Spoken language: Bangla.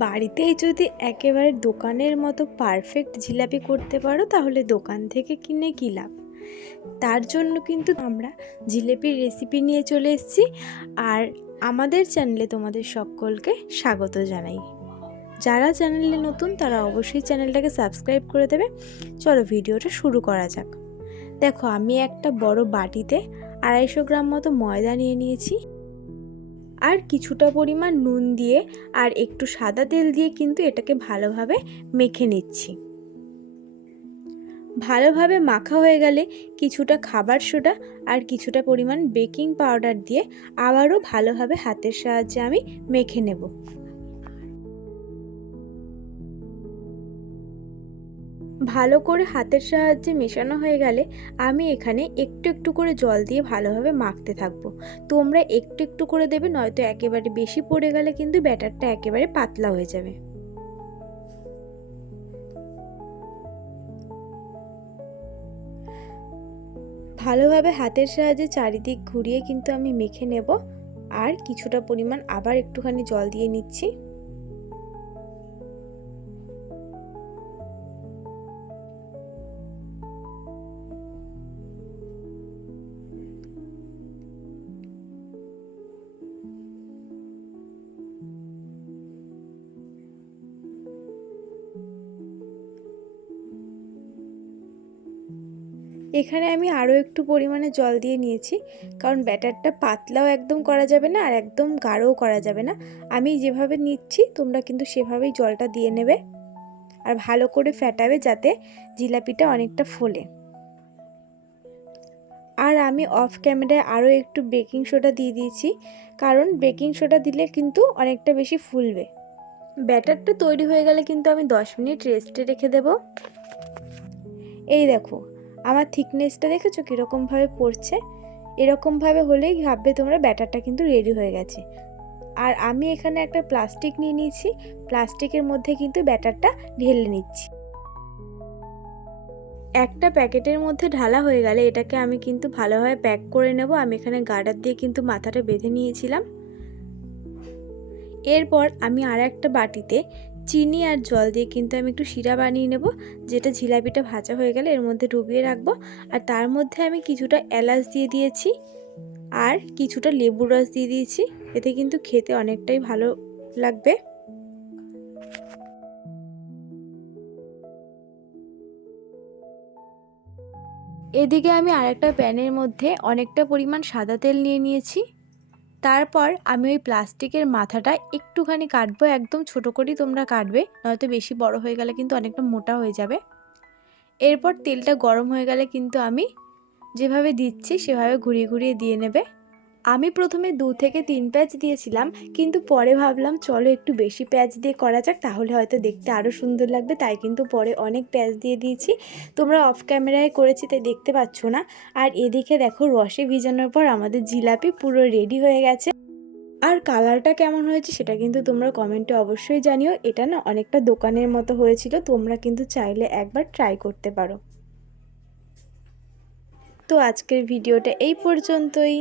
বাড়িতেই যদি একেবারে দোকানের মতো পারফেক্ট জিলাপি করতে পারো, তাহলে দোকান থেকে কিনে কী লাভ? তার জন্য কিন্তু আমরা জিলেপির রেসিপি নিয়ে চলে এসেছি আর আমাদের চ্যানেলে তোমাদের সকলকে স্বাগত জানাই। যারা চ্যানেলে নতুন, তারা অবশ্যই চ্যানেলটাকে সাবস্ক্রাইব করে দেবে। চলো ভিডিওটা শুরু করা যাক। দেখো, আমি একটা বড় বাটিতে আড়াইশো গ্রাম মতো ময়দা নিয়ে নিয়েছি। আর কিছুটা পরিমাণ নুন দিয়ে আর একটু সাদা তেল দিয়ে কিন্তু এটাকে ভালোভাবে মেখে নিচ্ছি। ভালোভাবে মাখা হয়ে গেলে কিছুটা খাবার সোডা আর কিছুটা পরিমাণ বেকিং পাউডার দিয়ে আবারও ভালোভাবে হাতের সাহায্যে আমি মেখে নেব। ভালো করে হাতের সাহায্যে মেশানো হয়ে গেলে আমি এখানে একটু একটু করে জল দিয়ে ভালোভাবে মাখতে থাকব। তোমরা একটু একটু করে দেবে, নয়তো একেবারে বেশি পড়ে গেলে কিন্তু ব্যাটারটা একেবারে পাতলা হয়ে যাবে। ভালোভাবে হাতের সাহায্যে চারিদিক ঘুরিয়ে কিন্তু আমি মেখে নেব। আর কিছুটা পরিমাণ আবার একটুখানি জল দিয়ে নিচ্ছি। এখানে আমি আরও একটু পরিমাণে জল দিয়ে নিয়েছি, কারণ ব্যাটারটা পাতলাও একদম করা যাবে না আর একদম গাঢ়ও করা যাবে না। আমি যেভাবে নিচ্ছি, তোমরা কিন্তু সেভাবেই জলটা দিয়ে নেবে আর ভালো করে ফ্যাটাবে যাতে জিলাপিটা অনেকটা ফোলে। আর আমি অফ ক্যামেরায় আরও একটু বেকিং সোডা দিয়ে দিয়েছি, কারণ বেকিং সোডা দিলে কিন্তু অনেকটা বেশি ফুলবে। ব্যাটারটা তৈরি হয়ে গেলে কিন্তু আমি দশ মিনিট রেস্টে রেখে দেব। এই দেখো আমার থিকনেসটা দেখেছ কীরকমভাবে পড়ছে? এরকমভাবে হলেই ভাববে তোমরা ব্যাটারটা কিন্তু রেডি হয়ে গেছে। আর আমি এখানে একটা প্লাস্টিক নিয়ে নিয়েছি প্লাস্টিকের মধ্যে কিন্তু ব্যাটারটা ঢেলে নিচ্ছি। একটা প্যাকেটের মধ্যে ঢালা হয়ে গেলে এটাকে আমি কিন্তু ভালোভাবে প্যাক করে নেব। আমি এখানে গার্ডার দিয়ে কিন্তু মাথাটা বেঁধে নিয়েছিলাম। এরপর আমি আর একটা বাটিতে চিনি আর জল দিয়ে কিন্তু আমি একটু শিরা বানিয়ে নেব, যেটা জিলাপিটা ভাজা হয়ে গেলে এর মধ্যে ডুবিয়ে রাখব। আর তার মধ্যে আমি কিছুটা এলাচ দিয়ে দিয়েছি আর কিছুটা লেবুর রস দিয়ে দিয়েছি, এতে কিন্তু খেতে অনেকটাই ভালো লাগবে। এদিকে আমি আরেকটা প্যানের মধ্যে অনেকটা পরিমাণ সাদা তেল নিয়ে নিয়েছি। তারপর আমি ওই প্লাস্টিকের মাথাটা একটুখানি কাটবো, একদম ছোট করেই তোমরা কাটবে, নয়তো বেশি বড় হয়ে গেলে কিন্তু অনেকটা মোটা হয়ে যাবে। এরপর তেলটা গরম হয়ে গেলে কিন্তু আমি যেভাবে দিচ্ছি সেভাবে ঘুরিয়ে ঘুরিয়ে দিয়ে নেবে। আমি প্রথমে দু থেকে তিন প্যাচ দিয়েছিলাম, কিন্তু পরে ভাবলাম, চলো একটু বেশি প্যাচ দিয়ে করা যাক, তাহলে হয়তো দেখতে আরও সুন্দর লাগবে, তাই কিন্তু পরে অনেক প্যাচ দিয়ে দিয়েছি। তোমরা অফ ক্যামেরায় করেছি, তাই দেখতে পাচ্ছ না। আর এদিকে দেখো, রসে ভিজানোর পর আমাদের জিলাপি পুরো রেডি হয়ে গেছে। আর কালারটা কেমন হয়েছে, সেটা কিন্তু তোমরা কমেন্টে অবশ্যই জানিও। এটা না অনেকটা দোকানের মতো হয়েছিল, তোমরা কিন্তু চাইলে একবার ট্রাই করতে পারো। তো আজকের ভিডিওটা এই পর্যন্তই।